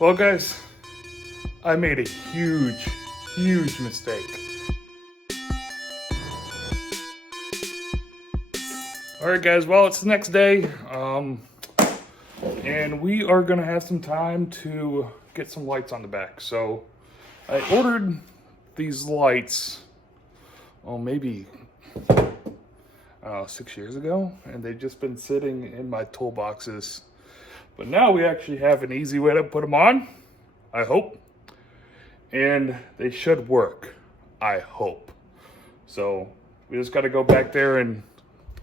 Well, guys, I made a huge mistake. All right, guys, well, it's the next day, and we are gonna have some time to get some lights on the back. So I ordered these lights, maybe 6 years ago, and they've just been sitting in my toolboxes. But now we actually have an easy way to put them on, I hope. And they should work, I hope. So we just got to go back there and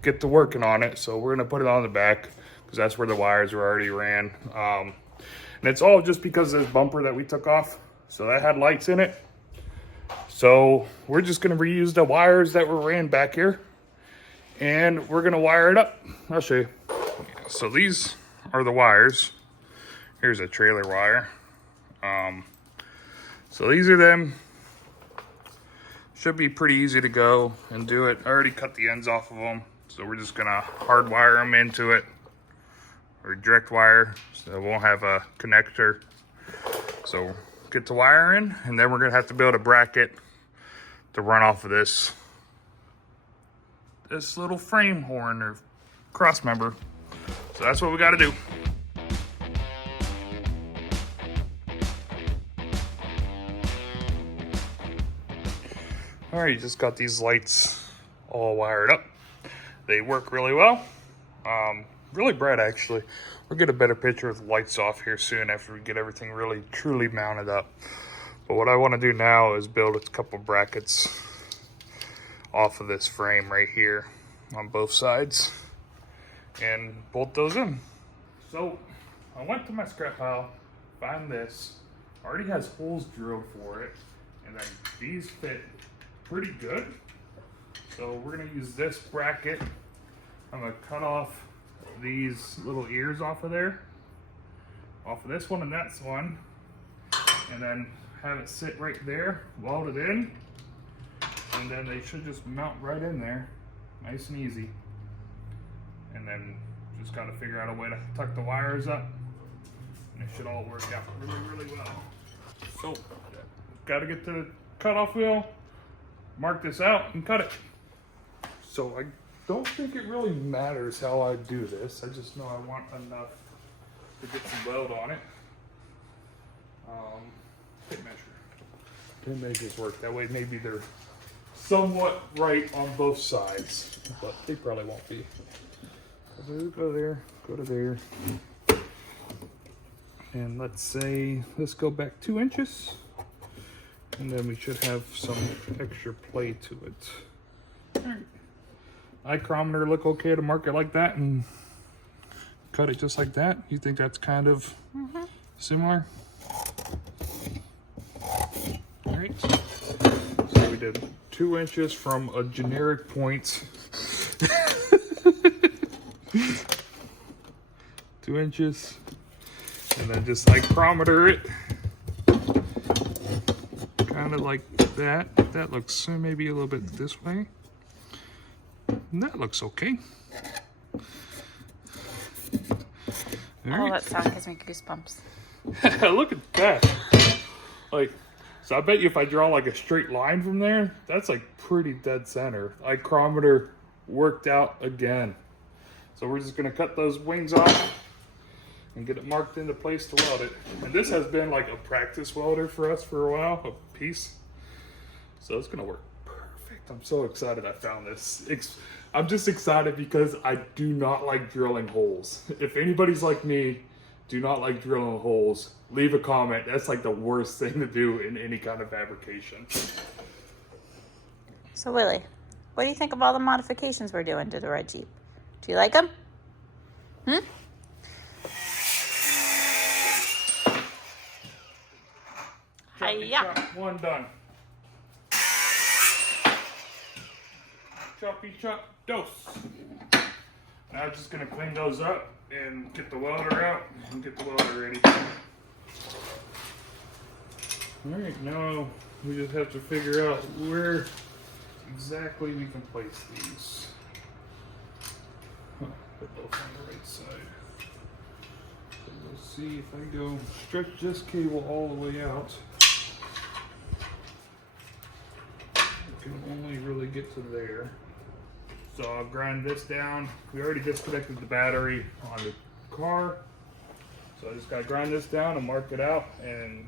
get to working on it. So we're going to put it on the back because that's where the wires were already ran. And it's all just because of this bumper that we took off. So that had lights in it. So we're just going to reuse the wires that were ran back here. And we're going to wire it up. I'll show you. So these are the wires. Here's a trailer wire. So these are them. Should be pretty easy to go and do it. I already cut the ends off of them, so we're just gonna hardwire them into it, or direct wire, so it won't have a connector. So get the wire in, and then we're gonna have to build a bracket to run off of this little frame horn or cross member. So that's what we got to do. All right, just got these lights all wired up. They work really well. Really bright, actually. We'll get a better picture of the lights off here soon after we get everything really truly mounted up. But what I want to do now is build a couple brackets off of this frame right here on both sides and bolt those in. So I went to my scrap pile, found this. Already has holes drilled for it, and then these fit pretty good. So we're gonna use this bracket. I'm gonna cut off these little ears off of there, off of this one and that one, and then have it sit right there, welded in, and then they should just mount right in there, nice and easy. And then just gotta figure out a way to tuck the wires up, and it should all work out really well. So, gotta get the cutoff wheel, mark this out, and cut it. So I don't think it really matters how I do this. I just know I want enough to get some weld on it. Tape measure. Tape measures work. That way maybe they're somewhat right on both sides, but they probably won't be. Go there, go to there. And let's say, let's go back 2 inches. And then we should have some extra play to it. All right. Micrometer look okay to mark it like that and cut it just like that? You think that's kind of similar? All right. So we did 2 inches from a generic point. 2 inches, and then just micrometer it, kind of like that. That looks maybe a little bit this way. And that looks okay. Oh, that sound gives me goosebumps. Look at that. So I bet you if I draw like a straight line from there, that's like pretty dead center. Micrometer worked out again. So we're just gonna cut those wings off and get it marked into place to weld it. And this has been like a practice welder for us for a while, a piece. So it's gonna work perfect. I'm so excited I found this. I'm just excited because I do not like drilling holes. If anybody's like me, do not like drilling holes, leave a comment. That's like the worst thing to do in any kind of fabrication. So Willie, what do you think of all the modifications we're doing to the red Jeep? Do you like them? Hiya. One done. Choppy chop dose. Now I'm just gonna clean those up and get the welder out and get the welder ready. All right, now we just have to figure out where exactly we can place these. Put both on the right side. Put those Let's see if I go stretch this cable all the way out. I can only really get to there. So I'll grind this down. We already disconnected the battery on the car. So I just gotta grind this down and mark it out, and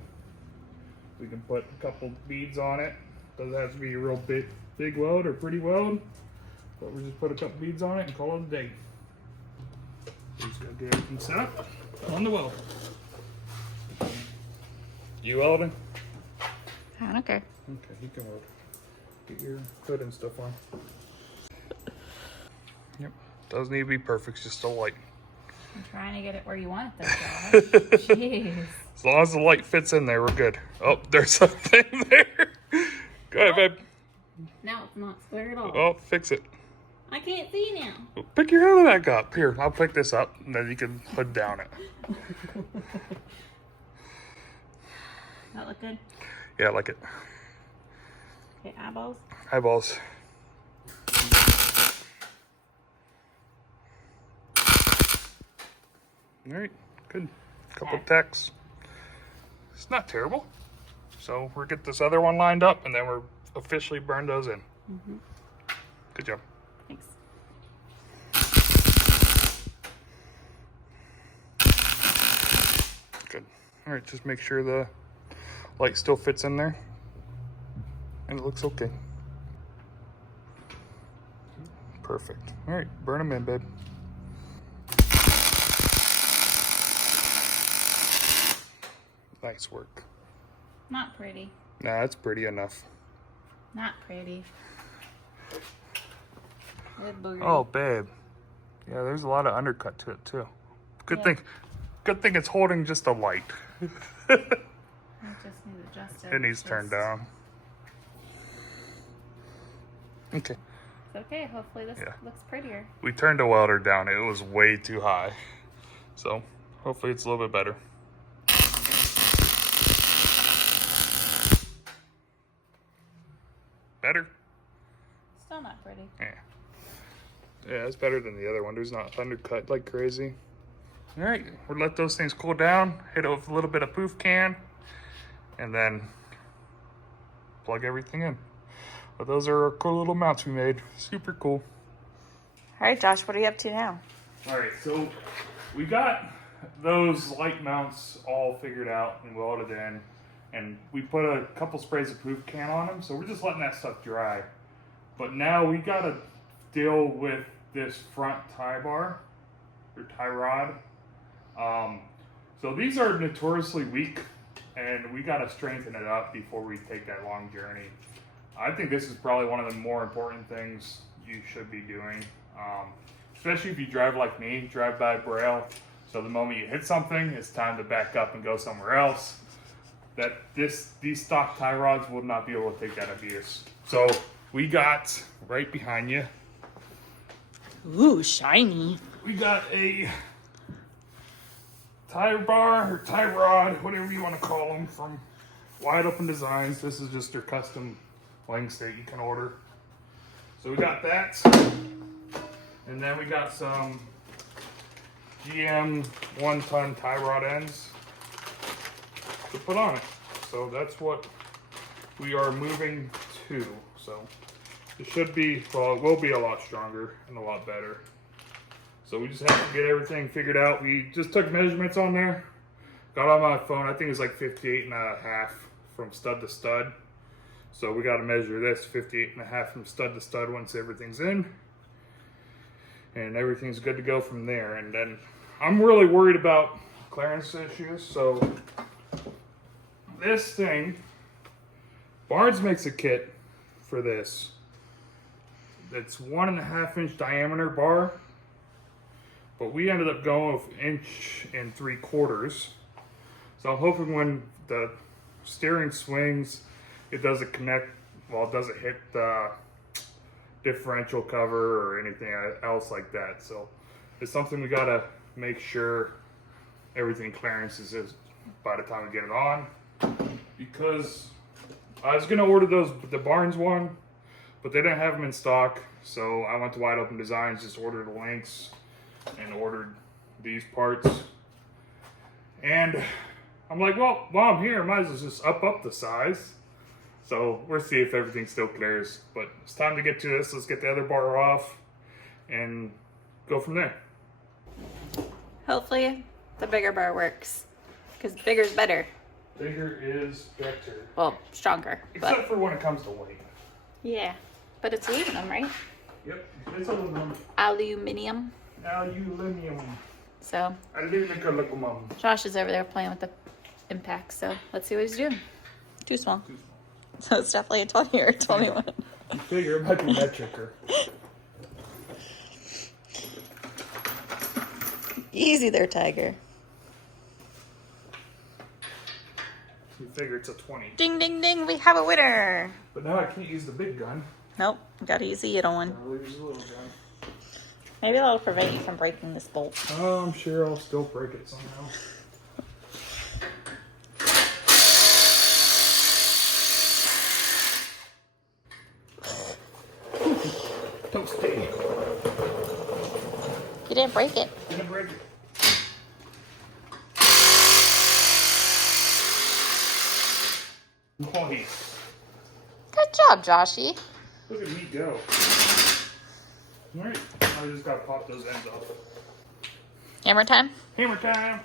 we can put a couple beads on it. Doesn't have to be a real big weld or pretty weld, but we just put a couple beads on it and call it a day. Just gotta get everything set up on the weld. You welding? I don't care. Okay, you can weld. Get your hood and stuff on. Yep, doesn't need to be perfect, it's just a light. I'm trying to get it where you want it though, Josh. Jeez. As long as the light fits in there, we're good. Oh, there's something there. Go ahead, babe. Now it's not square at all. Oh, fix it. I can't see now. Pick your head back up. Here, I'll pick this up, and then you can hood down it. That look good? Yeah, I like it. Okay, eyeballs. Eyeballs. All right, good. Couple of tacks. It's not terrible. So we'll get this other one lined up, and then we're officially burn those in. Mm-hmm. Good job. Thanks. Good. All right, just make sure the light still fits in there, and it looks okay. Perfect. All right, burn them in, babe. Nice work. Not pretty. Nah, that's pretty enough. Not pretty. Good booger. Oh, babe. Yeah, there's a lot of undercut to it too. Good Yeah. thing it's holding just a light. I just need to adjust it. It needs turned down. Okay. It's okay. Hopefully this Yeah. looks prettier. We turned the welder down. It was way too high. So hopefully it's a little bit better. Better? Still not pretty. Yeah. Yeah, it's better than the other one. There's not undercut like crazy. All right, we'll let those things cool down, hit it with a little bit of poof can, and then plug everything in. But those are our cool little mounts we made. Super cool. All right, Josh, what are you up to now? All right, so we got those light mounts all figured out and welded in, and we put a couple sprays of poof can on them, so we're just letting that stuff dry. But now we gotta deal with this front tie bar, or tie rod. So these are notoriously weak, and we gotta strengthen it up before we take that long journey. I think this is probably one of the more important things you should be doing, especially if you drive like me, drive by Braille. So the moment you hit something, it's time to back up and go somewhere else. These stock tie rods will not be able to take that abuse. So we got right behind you. Ooh, shiny. We got a tie bar or tie rod, whatever you want to call them, from Wide Open Designs. This is just their custom lengths that you can order. So we got that, and then we got some GM 1-ton tie rod ends to put on it. So that's what we are moving to. So it should be, well, it will be a lot stronger and a lot better. So we just have to get everything figured out. We just took measurements on there. Got on my phone, I think it's like 58.5 from stud to stud. So we got to measure this 58.5 from stud to stud once everything's in. And everything's good to go from there. And then I'm really worried about clearance issues. So this thing, Barnes makes a kit for this. It's 1.5 inch diameter bar. But we ended up going with 1 3/4. So I'm hoping when the steering swings, it doesn't connect, well, it doesn't hit the differential cover or anything else like that. So it's something we gotta make sure everything clearances is by the time we get it on. Because I was gonna order the Barnes one, but they didn't have them in stock. So I went to Wide Open Designs, just ordered the links and ordered these parts. And I'm like, well, while I'm here, I might as well just up the size. So we'll see if everything still clears. But it's time to get to this. Let's get the other bar off and go from there. Hopefully the bigger bar works, because bigger's better. Bigger is better. Well, stronger. Except for when it comes to weight. Yeah, but it's aluminum, right? Yep, it's aluminum. Aluminium. Aluminum. So Aluminum. Josh is over there playing with the impact, so let's see what he's doing. Too small. Too small. So it's definitely a 20 or a 21. You figure it might be metricer. Easy there, Tiger. You figure it's a 20. Ding, ding, ding, we have a winner. But now I can't use the big gun. Nope, gotta use the little one. I'll use the little gun. Maybe that'll prevent you from breaking this bolt. Oh, I'm sure I'll still break it somehow. Toasty. You didn't break it. Didn't break it. Nice. Good job, Joshy. Look at me go. Alright, I just gotta pop those ends off. Hammer time? Hammer time!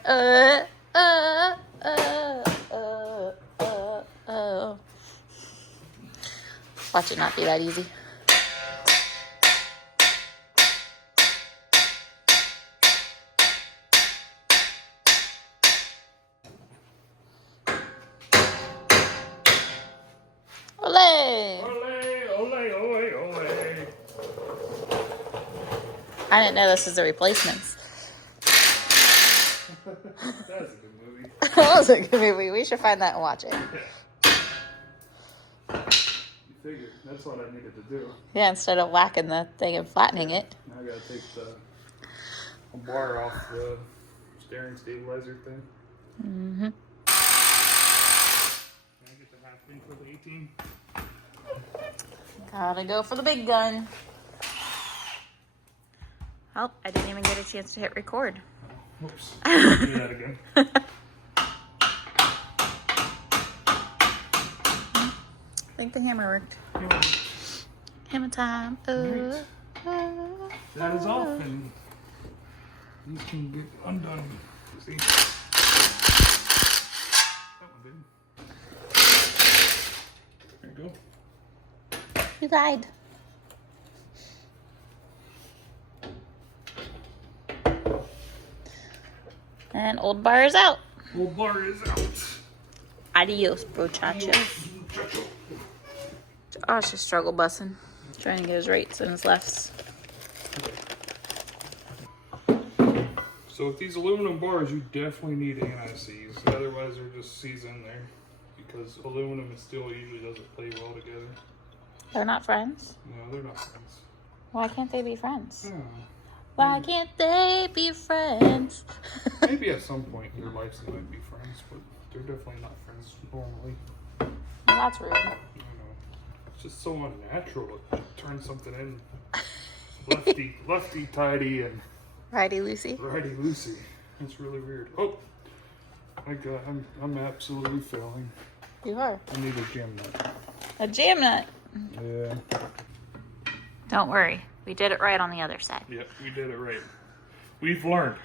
Watch it not be that easy. Ole! Ole, ole, ole, ole. I didn't know this was the replacements. That was a good movie. That was a good movie. We should find that and watch it. Yeah. You figured. That's what I needed to do. Yeah, instead of whacking the thing and flattening it. Now I gotta take the bar off the steering stabilizer thing. Mm-hmm. Can I get the half thing for the 18? Gotta go for the big gun. Oh, I didn't even get a chance to hit record. Whoops. Do that again. I think the hammer worked. Hammer time. Right. That is off, and these can get undone. See? That one did. There you go. You lied. And old bar is out. Old bar is out. Adios, muchachos. Oh, it's just struggle bussing. Trying to get his rights and his lefts. So with these aluminum bars, you definitely need anti-seize. Otherwise, they're just seized in there. Because aluminum and steel usually doesn't play well together. They're not friends? No, they're not friends. Why can't they be friends? Oh. Why can't they be friends? Maybe at some point in their lives they might be friends, but they're definitely not friends normally. Well, that's rude. I don't know. It's just so unnatural to turn something in lefty tighty and Righty Lucy. righty loosey. It's really weird. Oh, my God, I'm absolutely failing. You are. I need a jam nut. A jam nut. Yeah. Don't worry. We did it right on the other side. Yep, we did it right. We've learned.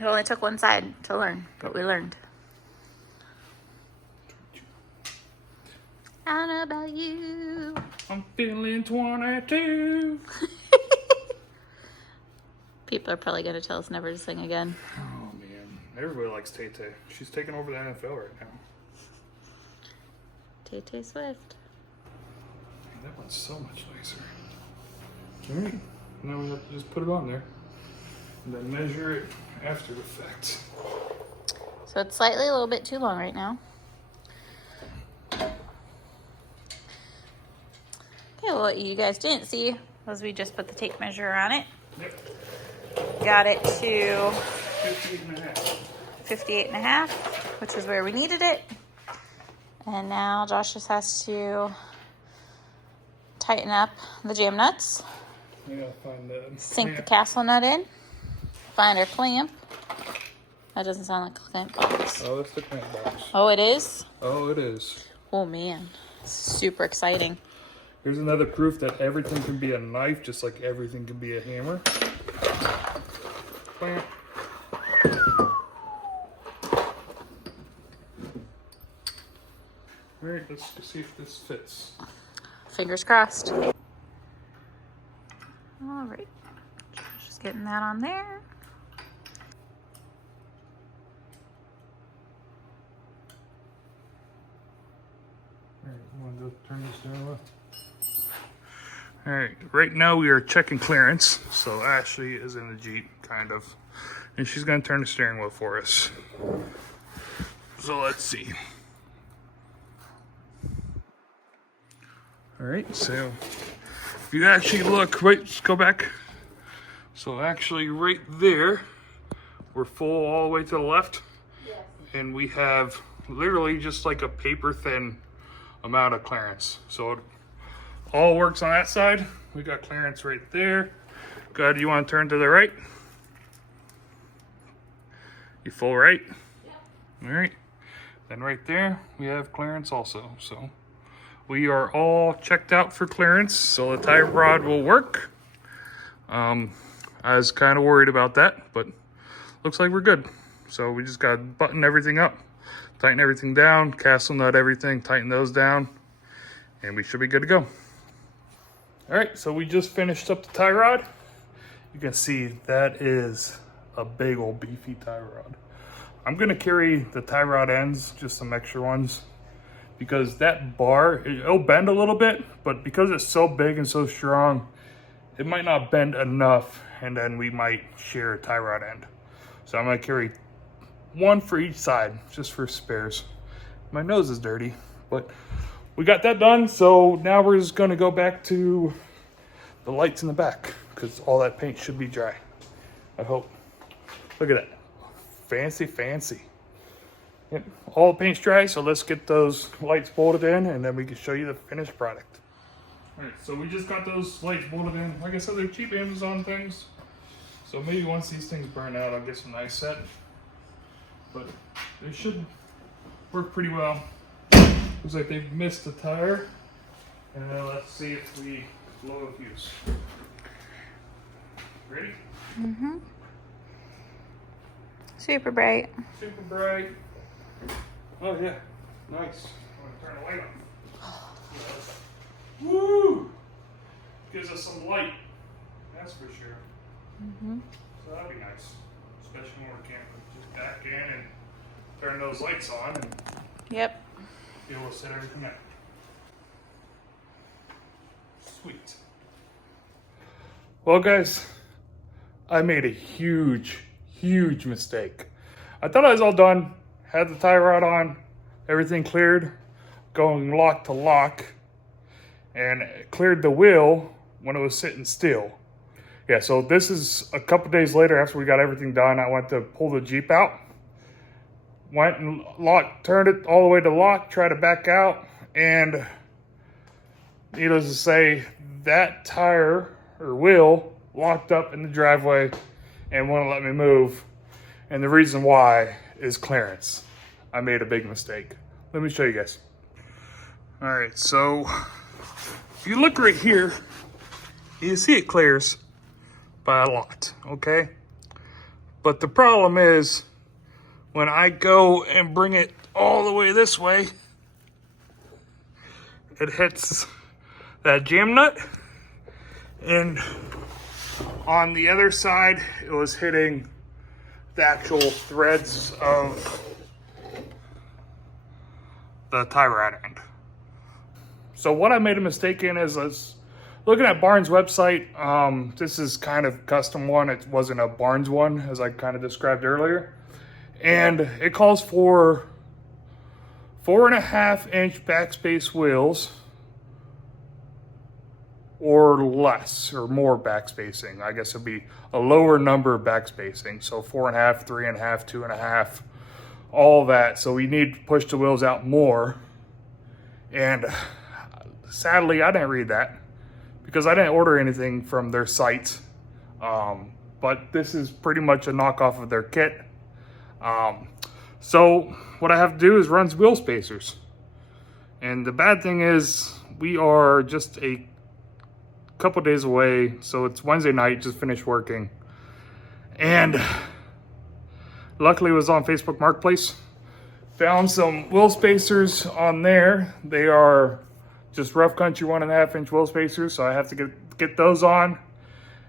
It only took one side to learn, but we learned. I don't know about you. I'm feeling 22. People are probably going to tell us never to sing again. Oh, man. Everybody likes Tay-Tay. She's taking over the NFL right now. Tay-Tay Swift. Man, that one's so much nicer. All right. Now we have to just put it on there. And then measure it after the fact. So it's slightly a little bit too long right now. Okay, well, what you guys didn't see was we just put the tape measure on it. Yep. Got it to 58 and a 58.5, half. which is where we needed it. And now Josh just has to tighten up the jam nuts. I gotta find the Sink the clamp. castle nut in. Find our clamp. That doesn't sound like a clamp box. Oh, it's the clamp box. Oh, it is? Oh, it is. Oh, man. Super exciting. Here's another proof that everything can be a knife, just like everything can be a hammer. Clamp. All right, let's see if this fits. Fingers crossed. All right. Just getting that on there. All right, you want to turn this down? All right, right now we are checking clearance. So Ashley is in the Jeep, kind of, and she's gonna turn the steering wheel for us. So let's see. All right, so if you actually look, wait, just go back. So actually right there, we're full all the way to the left. Yes. And we have literally just like a paper thin amount of clearance. So it all works on that side. We got clearance right there. Good, you want to turn to the right? You full right? Yeah. All right. Then right there, we have clearance also. So we are all checked out for clearance, so the tie rod will work. I was kind of worried about that, but looks like we're good. So we just got to button everything up, tighten everything down, castle nut everything, tighten those down, and we should be good to go. All right, so we just finished up the tie rod. You can see that is a big old beefy tie rod. I'm gonna carry the tie rod ends, just some extra ones, because that bar, it'll bend a little bit, but because it's so big and so strong, it might not bend enough, and then we might share a tie rod end. So I'm gonna carry one for each side, just for spares. My nose is dirty, but we got that done. So now we're just gonna go back to the lights in the back, because all that paint should be dry, I hope. Look at that, fancy, fancy. Yep, all the paint's dry, so let's get those lights bolted in, and then we can show you the finished product. All right, so we just got those lights bolted in. Like I said, they're cheap Amazon things. So maybe once these things burn out, I'll get some nice set. But they should work pretty well. Looks like they've missed the tire. And then let's see if we blow a fuse. Ready? Mm-hmm. Super bright. Super bright. Oh yeah, nice. I'm gonna turn the light on. Woo! Gives us some light, that's for sure. Mm-hmm. So that'd be nice, especially when we're camping. Just back in and turn those lights on and Yep. be able to set everything up. Sweet. Well, guys, I made a huge mistake. I thought I was all done, had the tie rod on, everything cleared, going lock to lock, and it cleared the wheel when it was sitting still. Yeah, so this is a couple days later after we got everything done. I went to pull the Jeep out, went and locked, turned it all the way to lock, tried to back out, and needless to say, that tire or wheel locked up in the driveway and wouldn't let me move. And the reason why is clearance. I made a big mistake. Let me show you guys. All right, so if you look right here, you see it clears by a lot, okay? But the problem is when I go and bring it all the way this way, it hits that jam nut, and on the other side, it was hitting the actual threads of the tie rod end. So what I made a mistake in is I was looking at Barnes' website. This is kind of custom one. It wasn't a Barnes one, as I kind of described earlier. And it calls for 4.5-inch backspace wheels or less, or more backspacing. I guess it'd be a lower number of backspacing. So 4.5, 3.5, 2.5, all that. So we need to push the wheels out more. And sadly, I didn't read that because I didn't order anything from their site. But this is pretty much a knockoff of their kit. So what I have to do is run wheel spacers. And the bad thing is we are just a couple days away. So it's Wednesday night, just finished working. And luckily it was on Facebook Marketplace. Found some wheel spacers on there. They are just rough country 1.5 inch wheel spacers. So I have to get those on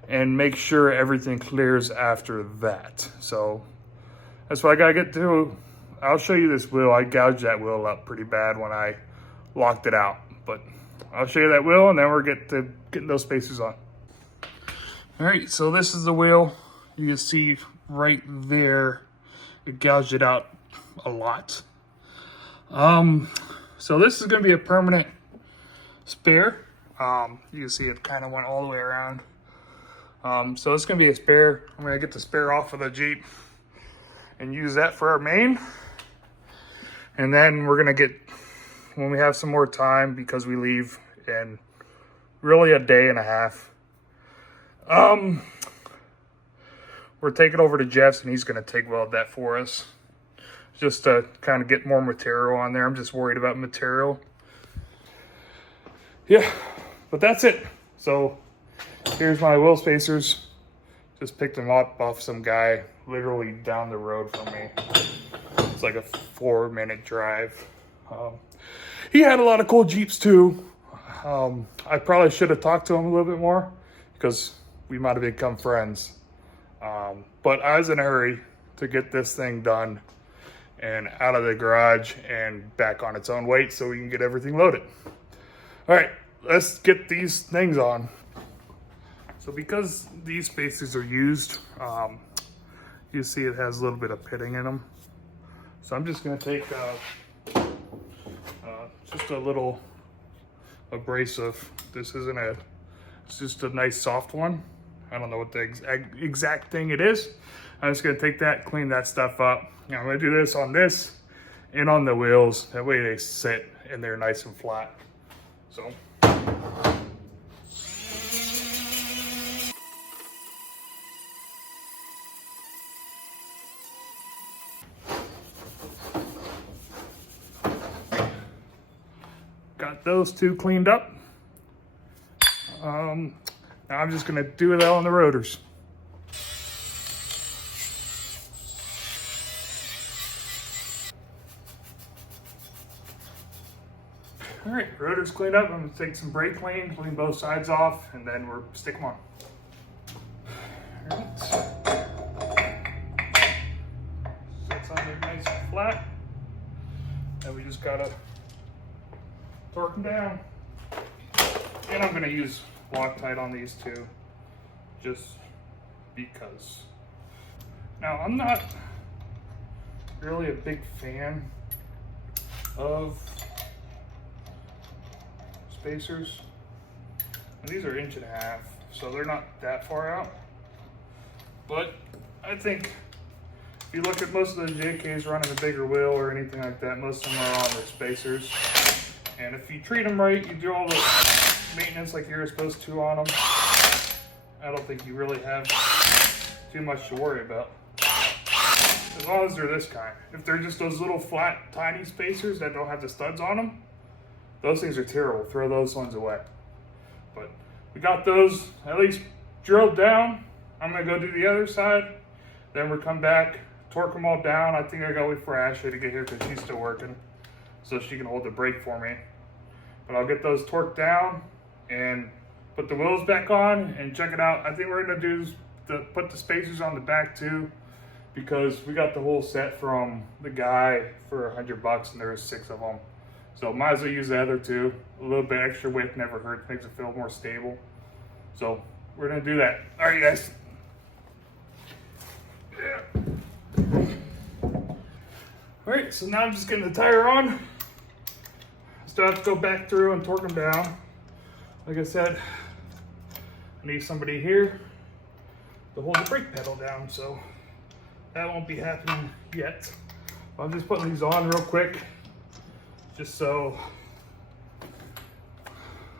and make sure everything clears after that. So that's what I gotta get to. I'll show you this wheel. I gouged that wheel up pretty bad when I locked it out, but I'll show you that wheel and then we'll get to getting those spacers on. All right, so this is the wheel. You can see right there, it gouged it out a lot. So this is gonna be a permanent spare. You can see it kind of went all the way around. So it's gonna be a spare. I'm gonna get the spare off of the Jeep and use that for our main. And then we're gonna get, when we have some more time, because we leave in really a day and a half, we're taking over to Jeff's and he's gonna TIG weld that for us, just to kind of get more material on there. I'm just worried about material. Yeah, but that's it. So here's my wheel spacers. Just picked them up off some guy literally down the road from me. It's like a 4-minute drive. He had a lot of cool Jeeps too. I probably should have talked to him a little bit more because we might have become friends. But I was in a hurry to get this thing done and out of the garage and back on its own weight so we can get everything loaded. All right, let's get these things on. So because these spacers are used, you see it has a little bit of pitting in them. So I'm just gonna take just a little abrasive. This isn't it's just a nice soft one. I don't know what the exact thing it is. I'm just gonna take that, clean that stuff up. Now I'm gonna do this on this and on the wheels. That way they sit and they're nice and flat. So. Got those two cleaned up. Now I'm just gonna do it all on the rotors. All right, rotors cleaned up. I'm gonna take some brake clean both sides off, and then we'll stick them on. All right. Sits on there nice and flat. And we just gotta torque them down. And I'm gonna use Loctite on these two, just because. Now, I'm not really a big fan of spacers. And these are 1.5 inches, so they're not that far out. But I think if you look at most of the JKs running a bigger wheel or anything like that, most of them are on their spacers. And if you treat them right, you do all the maintenance like you're supposed to on them, I don't think you really have too much to worry about. As long as they're this kind. If they're just those little flat, tiny spacers that don't have the studs on them, those things are terrible. Throw those ones away. But we got those at least drilled down. I'm gonna go do the other side. Then we'll come back, torque them all down. I think I gotta wait for Ashley to get here because she's still working, so she can hold the brake for me. But I'll get those torqued down and put the wheels back on and check it out. I think we're gonna do put the spacers on the back too, because we got the whole set from the guy for $100 and there's 6 of them. So might as well use the other two. A little bit extra width never hurts, makes it feel more stable. So we're gonna do that. All right, guys. Yeah. All right, so now I'm just getting the tire on. Still have to go back through and torque them down. Like I said, I need somebody here to hold the brake pedal down, so that won't be happening yet. I'm just putting these on real quick, just so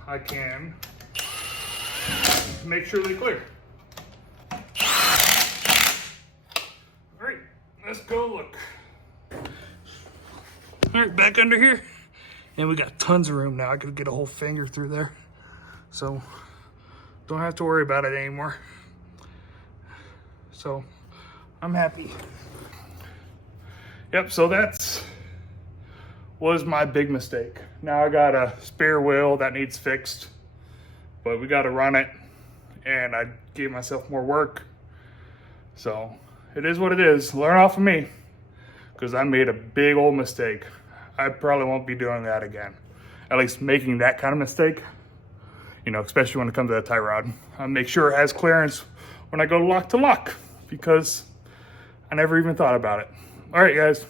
I can make sure they clear. All right, let's go look. All right, back under here. And we got tons of room now. I could get a whole finger through there. So don't have to worry about it anymore. So I'm happy. Yep, so was my big mistake. Now I got a spare wheel that needs fixed, but we got to run it, and I gave myself more work. So it is what it is. Learn off of me, because I made a big old mistake. I probably won't be doing that again. At least making that kind of mistake, you know, especially when it comes to that tie rod. I make sure it has clearance when I go lock to lock, because I never even thought about it. All right, guys,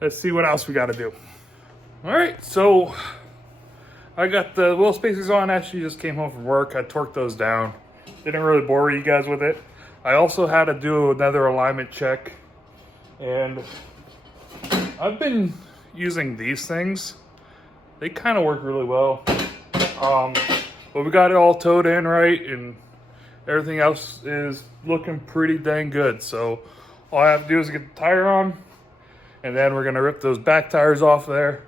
let's see what else we got to do. All right, so I got the wheel spacers on. Actually just came home from work. I torqued those down. Didn't really bore you guys with it. I also had to do another alignment check, and I've been using these things. They kind of work really well. But we got it all towed in right, and everything else is looking pretty dang good. So all I have to do is get the tire on, and then we're gonna rip those back tires off there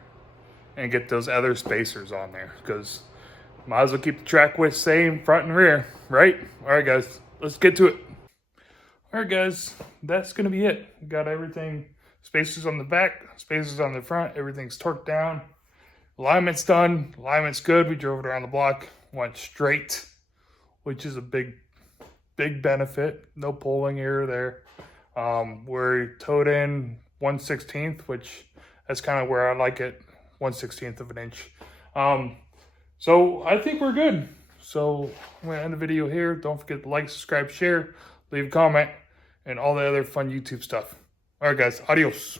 and get those other spacers on there, because might as well keep the track width same front and rear, right? All right, guys, let's get to it. All right, guys, that's gonna be it. We got everything, spacers on the back, spacers on the front, everything's torqued down. Alignment's done, alignment's good. We drove it around the block, went straight, which is a big benefit. No pulling here or there. We're towed in 1/16, which that's kind of where I like it, 1/16 of an inch. So I think we're good. So I'm gonna end the video here. Don't forget to like, subscribe, share, leave a comment, and all the other fun YouTube stuff. All right, guys, adios.